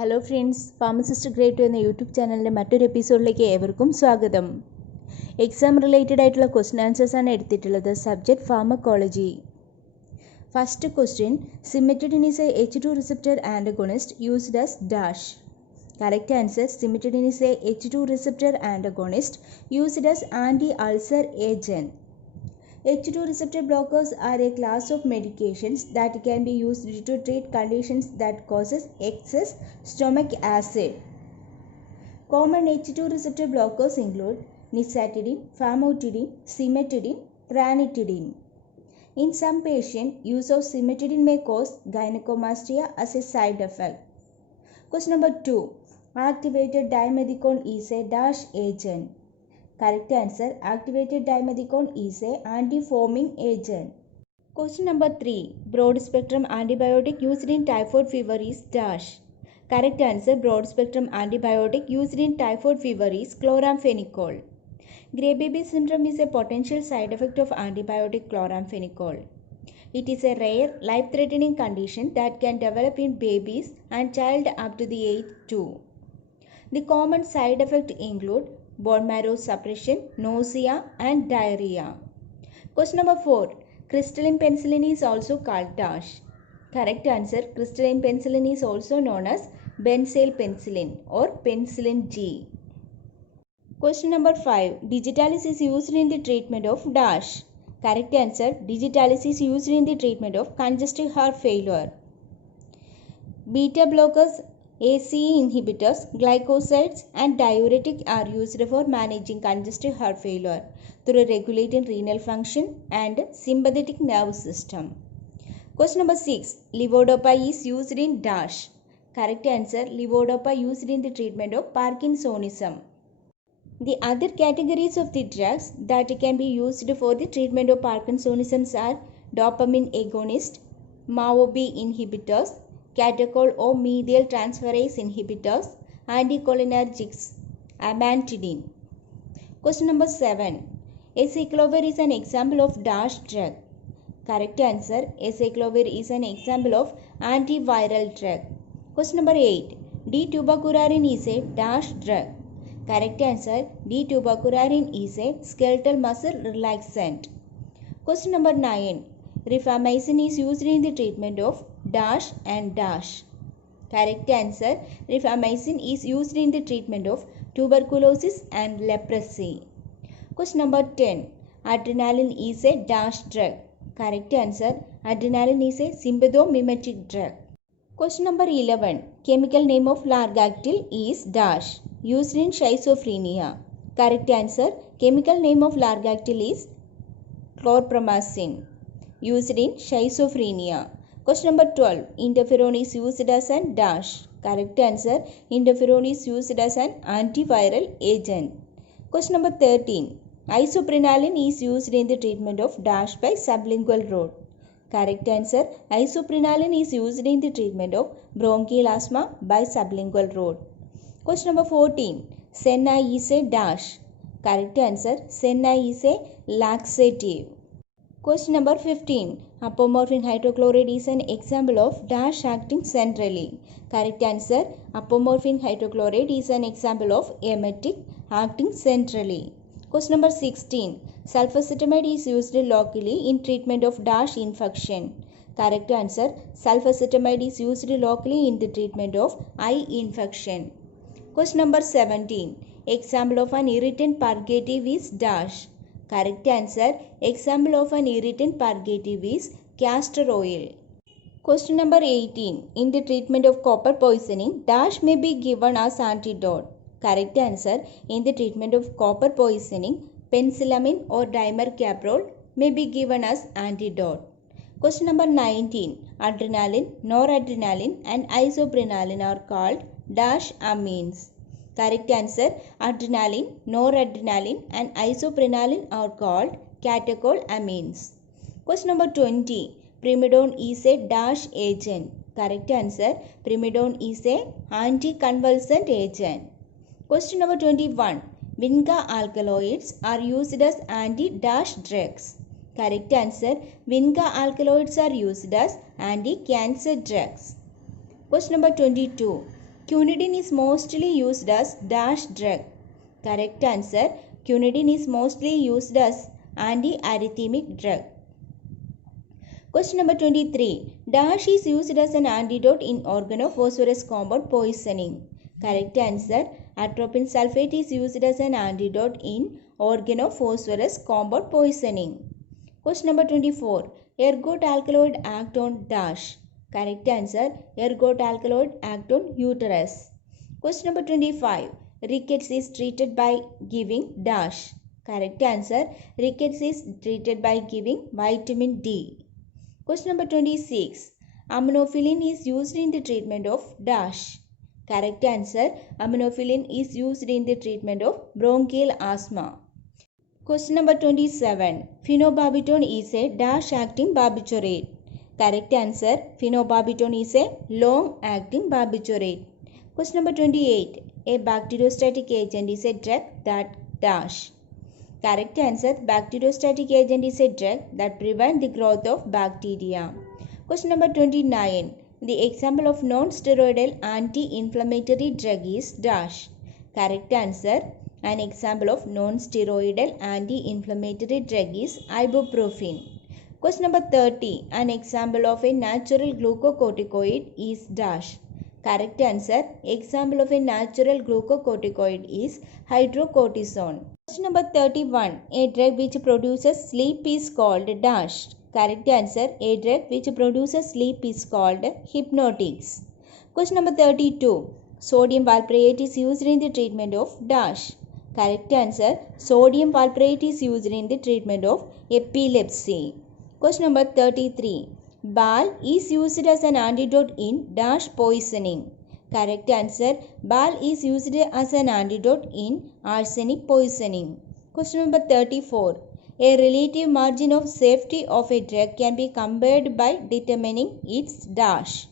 Hello friends, pharmacist grade 2 എന്ന YouTube ചാനലിൻ്റെ മറ്റൊരു എപ്പിസോഡിലേക്ക് ഏവർക്കും സ്വാഗതം. എക്സാം റിലേറ്റഡ് ആയിട്ടുള്ള ക്വസ്റ്റ്യൻ ആൻസേഴ്സാണ് എടുത്തിട്ടുള്ളത്. Subject pharmacology. First question, cimetidine is A H2 receptor antagonist used as dash. Correct answer, cimetidine is a H2 receptor antagonist used as anti-ulcer agent. H2 receptor blockers are a class of medications that can be used to treat conditions that causes excess stomach acid. Common H2 receptor blockers include nisatidine, famotidine, cimetidine, ranitidine. In some patients, use of cimetidine may cause gynecomastia as a side effect. Question number 2. Activated dimethicone is a dash agent. Correct answer, activated dimethicone is a anti-foaming agent. Question number 3. Broad spectrum antibiotic used in typhoid fever is dash. Correct answer, broad spectrum antibiotic used in typhoid fever is chloramphenicol. Gray baby syndrome is a potential side effect of antibiotic chloramphenicol. It is a rare, life-threatening condition that can develop in babies and child up to the age 2. The common side effects include bone marrow suppression, nausea and diarrhea. Question number 4. Crystalline penicillin is also called dash. Correct answer, crystalline penicillin is also known as benzyl penicillin or penicillin G. Question number 5. Digitalis is used in the treatment of dash. Correct answer, digitalis is used in the treatment of congestive heart failure. Beta blockers, ACE inhibitors, glycosides and diuretic are used for managing congestive heart failure through regulating renal function and sympathetic nervous system. Question number 6. Levodopa is used in dash. Correct answer, levodopa used in the treatment of Parkinsonism. The other categories of the drugs that can be used for the treatment of Parkinsonism are dopamine agonist, MAO-B inhibitors, catechol or medial transferase inhibitors, anticholinergics, amantadine. Question number 7. Acyclovir is an example of dash drug. Correct answer, acyclovir is an example of antiviral drug. Question number 8. D-tubacurarine is a dash drug. Correct answer, D-tubacurarine is a skeletal muscle relaxant. Question number 9. Rifamycin is used in the treatment of dash and dash. Correct answer, rifamycin is used in the treatment of tuberculosis and leprosy. Question number 10. Adrenaline is a dash drug. Correct answer, adrenaline is a sympathomimetic drug. Question number 11. Chemical name of largactil is dash, used in schizophrenia. Correct answer, chemical name of largactil is chlorpromazine, used in schizophrenia. Question number 12. Interferon is used as an dash. Correct answer, interferon is used as an antiviral agent. Question number 13. Isoprenaline is used in the treatment of dash by sublingual route. Correct answer, isoprenaline is used in the treatment of bronchial asthma by sublingual route. Question number 14. Senna is a dash. Correct answer, senna is a laxative. Question number 15. Apomorphine hydrochloride is an example of dash acting centrally. Correct answer, apomorphine hydrochloride is an example of emetic acting centrally. Question number 16. Sulfacetamide is used locally in treatment of dash infection. Correct answer, sulfacetamide is used locally in the treatment of eye infection. Question number 17. Example of an irritant purgative is dash. Correct answer, example of an irritant purgative is castor oil. Question number 18. In the treatment of copper poisoning, dash may be given as antidote. Correct answer, in the treatment of copper poisoning, penicillamine or dimercaprol may be given as antidote. Question number 19. Adrenaline, noradrenaline and isoprenaline are called dash amines. Correct answer, adrenaline, noradrenaline and isoprenaline are called catechol amines. Question number 20. Primidone is a dash agent. Correct answer, primidone is a anticonvulsant agent. Question number 21. Vinca alkaloids are used as anti-dash drugs. Correct answer, Vinca alkaloids are used as anti-cancer drugs. Question number 22. Quinidine is mostly used as dash drug. Correct answer. Quinidine is mostly used as antiarrhythmic drug. Question number 23. Dash is used as an antidote in organophosphorus compound poisoning. Correct answer. Atropine sulfate is used as an antidote in organophosphorus compound poisoning. Question number 24. Ergot alkaloid act on dash. Correct answer. Ergot alkaloid act on uterus. Question number 25. Rickets is treated by giving dash. Correct answer. Rickets is treated by giving vitamin D. Question number 26. Aminophylline is used in the treatment of dash. Correct answer. Aminophylline is used in the treatment of bronchial asthma. Question number 27. Phenobarbital is a dash acting barbiturate. Correct answer. Phenobarbital is a long acting barbiturate. Question number 28. A bacteriostatic agent is a drug that dash. Correct answer. Bacteriostatic agent is a drug that prevents the growth of bacteria. Question number 29. The example of non-steroidal anti-inflammatory drug is dash. Correct answer. An example of non-steroidal anti-inflammatory drug is ibuprofen. Question number 30. An example of a natural glucocorticoid is dash. Correct answer. Example of a natural glucocorticoid is hydrocortisone. Question number 31. A drug which produces sleep is called dash. Correct answer. A drug which produces sleep is called hypnotics. Question number 32. Sodium valproate is used in the treatment of dash. Correct answer. Sodium valproate is used in the treatment of epilepsy. Question number 33. Bal is used as an antidote in dash poisoning. Correct answer. Bal is used as an antidote in arsenic poisoning. Question number 34. A relative margin of safety of a drug can be compared by determining its dash.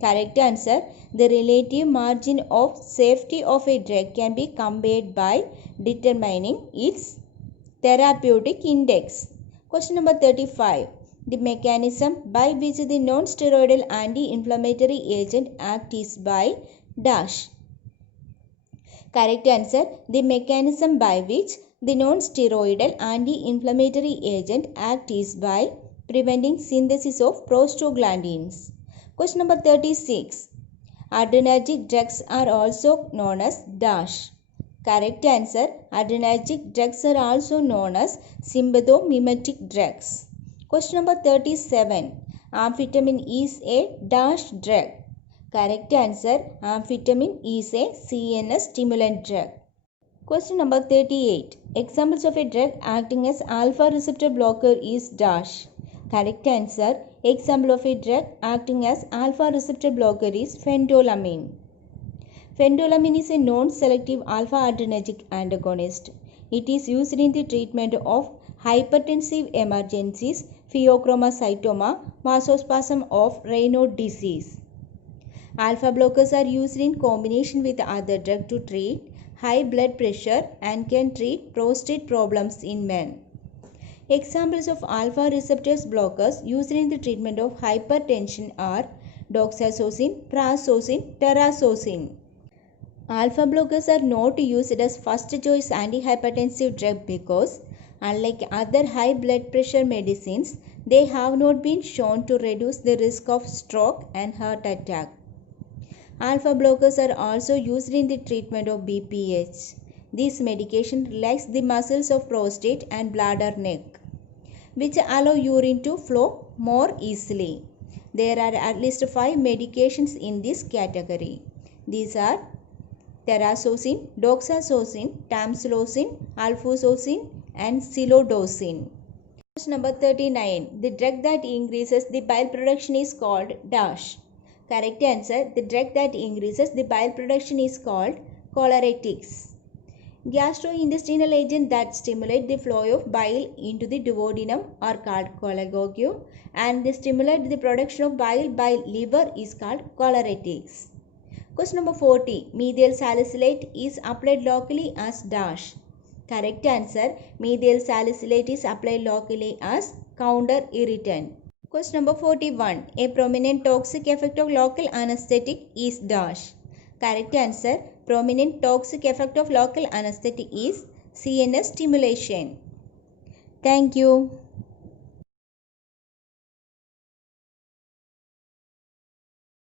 Correct answer. The relative margin of safety of a drug can be compared by determining its therapeutic index. Question number 35. The mechanism by which the non-steroidal anti-inflammatory agent acts is by dash. Correct answer. The mechanism by which the non-steroidal anti-inflammatory agent acts is by preventing synthesis of prostaglandins. Question number 36. Adrenergic drugs are also known as dash. Correct answer. Adrenergic drugs are also known as sympathomimetic drugs. Question number 37. Amphetamine is a dash drug. Correct answer. Amphetamine is a CNS stimulant drug. Question number 38. Examples of a drug acting as alpha receptor blocker is dash. Correct answer. Example of a drug acting as alpha receptor blocker is phentolamine. Phentolamine is a non-selective alpha-adrenergic antagonist. It is used in the treatment of hypertensive emergencies, pheochromocytoma, vasospasm of Raynaud disease. Alpha blockers are used in combination with other drugs to treat high blood pressure and can treat prostate problems in men. Examples of alpha receptors blockers used in the treatment of hypertension are doxazosine, prazosin, terazosin. Alpha blockers are not used as first choice antihypertensive drug because, unlike other high blood pressure medicines, they have not been shown to reduce the risk of stroke and heart attack. Alpha blockers are also used in the treatment of BPH. This medication relaxes the muscles of prostate and bladder neck, which allow urine to flow more easily. There are at least 5 medications in this category. These are terazosin, doxazosine, tamsulosin, alfuzosin, and silodosin. Question number 39. The drug that increases the bile production is called dash. Correct answer. The drug that increases the bile production is called choleretics. Gastrointestinal agents that stimulate the flow of bile into the duodenum are called cholagogue, and they stimulate the production of bile by liver is called choleretics. Question number 40. Methyl salicylate is applied locally as dash. Correct answer. Methyl salicylate is applied locally as counter irritant. Question number 41. A prominent toxic effect of local anesthetic is dash. Correct answer. Prominent toxic effect of local anesthetic is CNS stimulation. Thank you.